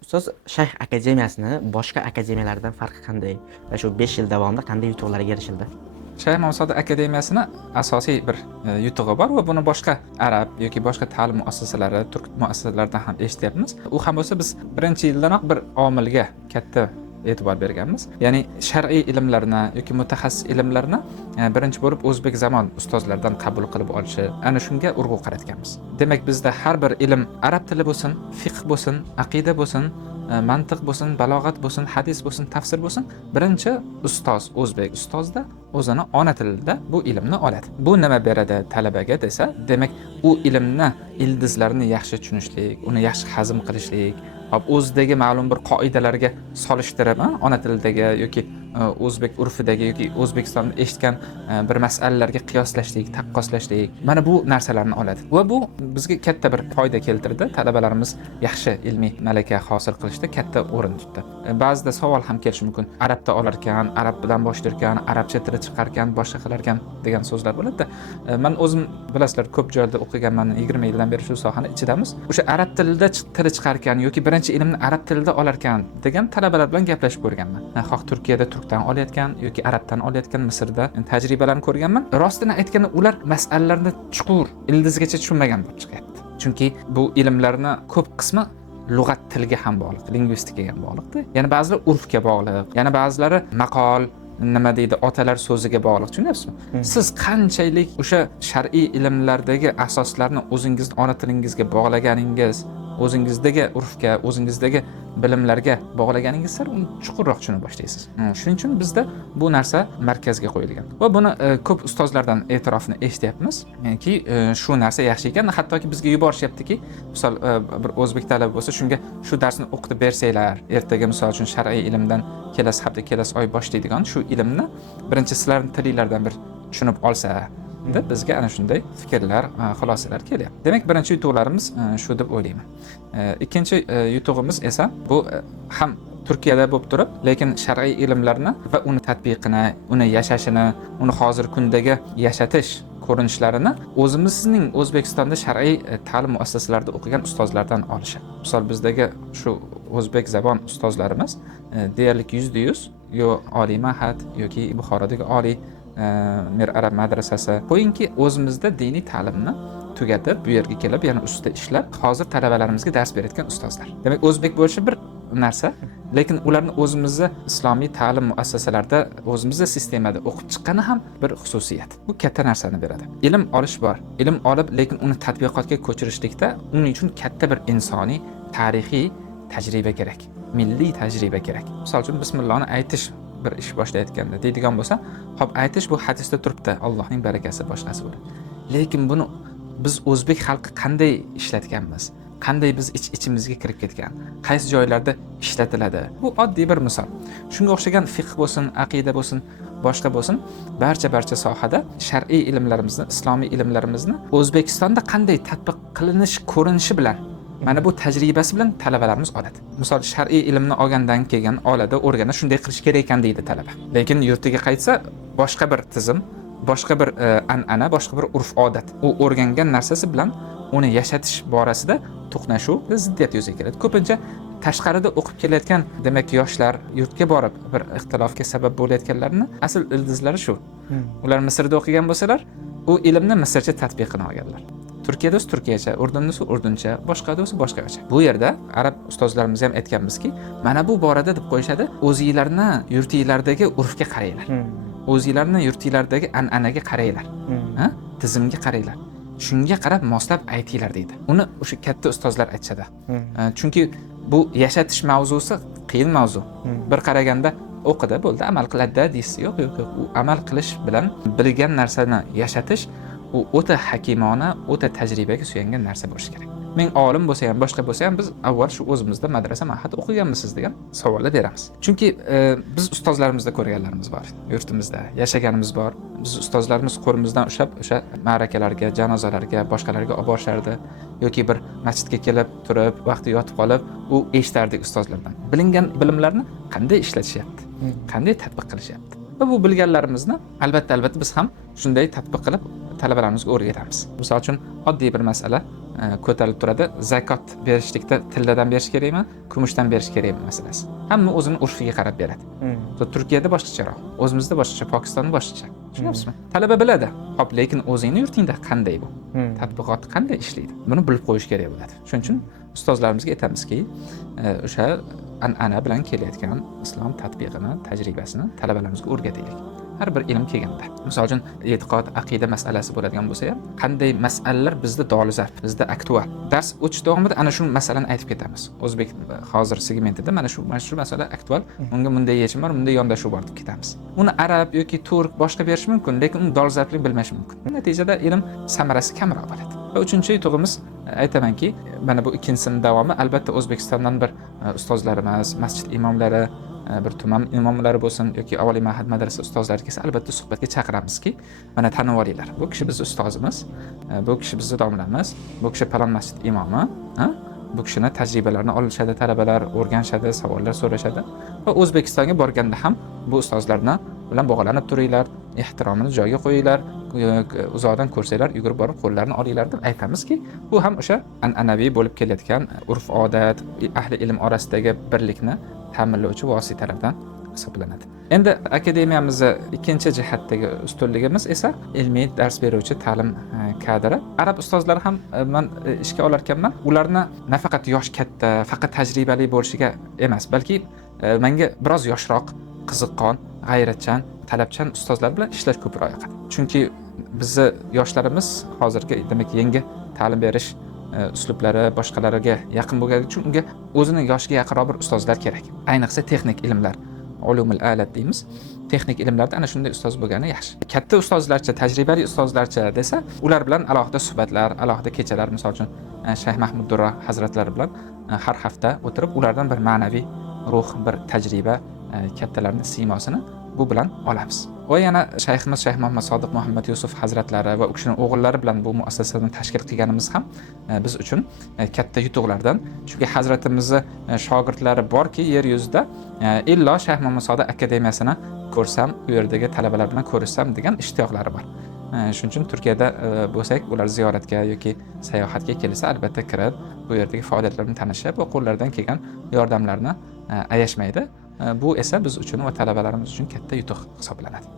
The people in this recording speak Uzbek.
Ustoz, Shayx akademiyasini boshqa akademiyalardan farqi qanday va shu 5 yil davomida qanday yutuqlarga erishildi? Shayx Imom Sodiq akademiyasini asosiy bir yutug'i bor va buni boshqa arab yoki boshqa ta'lim muassasalari, turk muassasalaridan ham eshityapmiz. U ham bo'lsa biz birinchi yildanoq bir omilga katta e'tibor berganmiz. Ya'ni shar'iy ilmlarni yoki mutaxassis ilmlarni birinchi bo'lib o'zbek zamon ustozlaridan qabul qilib olishi, ana shunga urg'u qaratganmiz. Demak, bizda har bir ilm arab tili bo'lsin, fiqh bo'lsin, aqida bo'lsin, mantiq bo'lsin, balog'at bo'lsin, hadis bo'lsin, tafsir bo'lsin, birinchi ustoz, o'zbek ustozda o'zini ona tilida bu ilmni oladi. Bu nima beradi talabaga desa, demak, u ilmni ildizlarini yaxshi tushunishlik, uni yaxshi hazm qilishlik, o'zidagi ma'lum bir qoidalarga solishtirib, ona tilidagi yoki o'zbek urfidagi yoki O'zbekistonda eshitgan bir masalalarga qiyoslashlik, taqqoslashlik, mana bu narsalarni oladi. Va bu bizga katta bir foyda keltirdi. Talabalarimiz yaxshi ilmiy malaka hosil qilishda katta o'rin tutdi. Ba'zida savol ham kelishi mumkin. Arabda olar ekan, arab bilan boshlarkan, arabcha tili chiqar ekan, boshqa qilar ekan degan so'zlar bo'ladi. Men o'zim bilasizlar, ko'p joyda o'qiganman, 20 yildan beri shu sohani ichidamiz. O'sha arab tilida tili chiqar ekan yoki birinchi ilmni arab tilida olar ekan degan talabalar bilan gaplashib ko'rganman. Xoh Turkiyada turkdan olayotgan yoki arabdan olayotgan, Misrda tajribalarni ko'rganman. Rostini aytganda ular masalalarni chuqur, ildizgacha tushunmagan bo'lib chiqyapti. Chunki bu ilmlarni ko'p qismi lug'at tilga ham bog'liq, lingvistikaga ham bog'liqda. Yana ba'zilar urfga bog'liq, yana ba'zilari maqol, nima deydi, otalar so'ziga bog'liq, tushunyapsizmi? Siz qanchalik o'sha shar'iy ilmlardagi asoslarni o'zingizning ona tilingizga bog'laganingiz, o'zingizdagi urfga, o'zingizdagi bilimlarga bog'laganingiz sari uni chuqurroq tushuna boshlaysiz. Shuning uchun bizda bu narsa markazga qo'yilgan. Va buni ko'p ustozlardan e'tirofni eshityapmiz. Ya'ni shu narsa yaxshi ekan, hattoki bizga yuborishyaptiki, misol bir o'zbek talabi bo'lsa, shunga shu darsni o'qitib bersanglar, ertaga misol uchun shar'iy ilmdan kelasi hafta, kelasi oy boshlaydigan shu ilmni birinchi sizlarning tilinglardan bir tushunib olsa deb bizga ana shunday fikrlar, xulosalar kelyapti. Demak, birinchi yutuqlarimiz shu deb o'ylayman. Ikkinchi yutug'imiz esa bu ham Turkiyada bo'lib turib, lekin shar'iy ilmlarni va uni tatbiqini, uni yashashini, uni hozir kundagi yashatish ko'rinishlarini o'zimizning O'zbekistonda shar'iy ta'lim muassasalarida o'qigan ustozlardan olishi. Misol bizdagi shu o'zbek zamon ustozlarimiz deyarli 100% yo oliy ma'had yoki Buxorodagi oliy Mir Arab madrasasi. Qo'yingki, o'zimizda diniy ta'limni tugatib, bu yerga kelib, yana ustida ishlab, hozir talabalarimizga dars berayotgan ustozlar. Demak, o'zbek bo'lishi bir narsa, lekin ularni o'zimizda islomiy ta'lim muassasalarida, o'zimizda sistemada o'qib chiqqani ham bir xususiyat. Bu katta narsani beradi. Ilm olish bor. Ilm olib, lekin uni tatbiqotga ko'chirishlikda uning uchun katta bir insoniy, tarixiy tajriba kerak. Milliy tajriba kerak. Misol uchun bismillohni aytish bir ish boshlayotganda deydigan bo'lsa, hop aytish bu hadisda turibdi, Allohning barakasi boshqasi bo'ladi. Lekin buni biz o'zbek xalqi qanday ishlatganmiz? Qanday biz ichimizga kirib ketgan? Qaysi joylarda ishlatiladi? Bu oddiy bir misol. Shunga o'xshagan fiqh bo'lsin, aqida bo'lsin, boshqa bo'lsin, barcha sohada shar'iy ilmlarimizni, islomiy ilmlarimizni O'zbekistonda qanday tatbiq qilinish ko'rinishi bilan, mana bu tajribasi bilan talabalarimiz oladi. Misol shar'iy ilmni olgandan keyin oladi, o'rganadi, shunday qilish kerak ekan deydi talaba. Lekin yurtiga qaytsa, boshqa bir tizim, boshqa bir an'ana, boshqa bir urf-odat. U o'rgangan narsasi bilan uni yashatish borasida to'qnashuv, ziddiyat yuzaga keladi. Ko'pincha tashqarida o'qib kelayotgan, demak, yoshlar yurtga borib bir ixtilofga sabab bo'layotganlarni asl ildizlari shu. Ular Misrda o'qigan bo'lsalar, u ilmni misrcha tatbiqini olganlar. Turkiyada o'zi turkiyacha, Urdunda o'zi urduncha, boshqada o'zi boshqacha. Bu yerda arab ustozlarimiz ham aytganmizki, mana bu borada deb qo'yishadi, o'zingizlarni yurtinglardagi urfga qaranglar. O'zingizlarni yurtinglardagi an'anaga qaranglar. Tizimga qaranglar. Shunga qarab moslab aytinglar deydi. Uni o'sha katta ustozlar aytishadi. Chunki bu yashatish mavzusi qiyin mavzu. Bir qaraganda o'qida bo'ldi, amal qiladi deysiz. Yo'q. U amal qilish bilan bilgan narsani yashatish u o'ta hakimona, o'ta tajribaga suyangan narsa bo'lishi kerak. Men olim bo'lsa ham, boshqa bo'lsa ham biz avval shu o'zimizda madrasa mahad o'qiganmisiz degan savollar beramiz. Chunki biz ustozlarimizda ko'rganlarimiz bor, yurtimizda yashaganimiz bor. Biz ustozlarimiz qo'limizdan ushlab o'sha ma'rakalarga, janozalarga, boshqalarga olib borishardi yoki bir masjidga kelib turib, vaqti yotib qolib, u eshitardik ustozlardan. Bilingan bilimlarni qanday ishlatishyapti, qanday tatbiq qilishyapti. Va bu bilganlarimizni albatta biz ham shunday tatbiq qilib talabalarimizga o'rgatamiz. Misol uchun oddiy bir masala, ko'tarilib turadi. Zakot berishlikda tilladan berish kerakmi, kumushdan berish kerakmi masalasi. Hamma o'zini urfiga qarab beradi. Turkiyada boshqacharoq, o'zimizda boshqacha, Pokistonda boshqacha. Tushunyapsizmi? Talaba biladi. Hop, lekin o'zingni yurtingda qanday bu? Tadbiqot qanday ishlaydi? Buni bilib qo'yish kerak bo'ladi. Shuning uchun ustozlarimizga aytamizki, o'sha an'ana bilan kelayotgan islom tatbiqini, tajribasini talabalarimizga o'rgataylik. Har bir ilm kelganda. Misol uchun e'tiqod, aqida masalasi bo'ladigan bo'lsa ham, qanday masalalar bizda dolzarb, bizda aktual. Dars o'tish davomida ana shu masalani aytib ketamiz. O'zbek hozir segmentida mana shu masala aktual, unga bunday yechim bor, bunday yondashuv bor deb ketamiz. Uni arab yoki turk boshqa berish mumkin, lekin uni dolzarblik bilmash mumkin. Natijada ilm samarasi kamroq bo'ladi. Va uchinchi yutug'imiz aytamanki, mana bu ikkinchisining davomi albatta O'zbekistondan bir ustozlarimiz, masjid imomlari, bir tuman imomlari bo'lsin yoki oliy ma'had madrasa ustozlari kelsa albatta suhbatga chaqiramizki, mana tanib olinglar. Bu kishi bizning ustozimiz, bu kishi bizning domlamiz, bu kishi palon masjid imomi, bu kishini tajribalarini olishadi, talabalar o'rganishadi, savollar so'rashadi va O'zbekistonga borganda ham bu ustozlarni bilan bog'lanib turinglar, ehtiromini joyiga qo'yinglar, uzoqdan ko'rsanglar, yugurib borib qo'llarini olinglar deb aytamizki, bu ham o'sha an'anaviy bo'lib kelayotgan urf-odat, ahli ilm orasidagi birlikni ta'minlovchi vositalardan hisoblanadi. Endi akademiyamizning ikkinchi jihatdagi ustunligimiz esa ilmiy dars beruvchi ta'lim kadri. Arab ustozlari ham men ishga olar ekanman. Ularni nafaqat yosh katta, faqat tajribali bo'lishiga emas, balki menga biroz yoshroq, qiziqqon, g'ayratchan, talabchan ustozlar bilan ishlash ko'proq yoqadi. Chunki bizni yoshlarimiz hozirgi demak yangi ta'lim berish uslublari boshqalariga yaqin bo'lgani uchun unga o'zining yoshiga yaqinroq bir ustozlar kerak. Ayniqsa texnik ilmlar, ulumul alat deymiz. Texnik ilmlarda ana shunday ustoz bo'lgani yaxshi. Katta ustozlarcha, tajribali ustozlarcha desa, ular bilan alohida suhbatlar, alohida kechalar, misol uchun Shayx Mahmud Durra hazratlari bilan har hafta o'tirib, ulardan bir ma'naviy ruh, bir tajriba, kattalarning siymosini bu bilan olamiz. Va yana shayximiz Shayx Muhammad Sodiq Muhammad Yusuf hazratlari va u kishining o'g'illari bilan bu muassasani tashkil qilganimiz ham biz uchun katta yutuqlardan. Chunki hazratimizning shogirdlari borki yer yuzida, illo Shayx Muhammad Sodiq akademiyasini ko'rsam, u yerdagi talabalar bilan ko'rishsam degan ishtiyoqlari bor. Shuning uchun Turkiyada bo'lsak, ular ziyoratga yoki sayohatga kelsa, albatta kirib, bu yerdagi faoliyatlar bilan tanishib va qo'llaridan kelgan yordamlarni ayashmaydi. Bu esa biz uchun va talabalarimiz uchun katta yutuq hisoblanadi.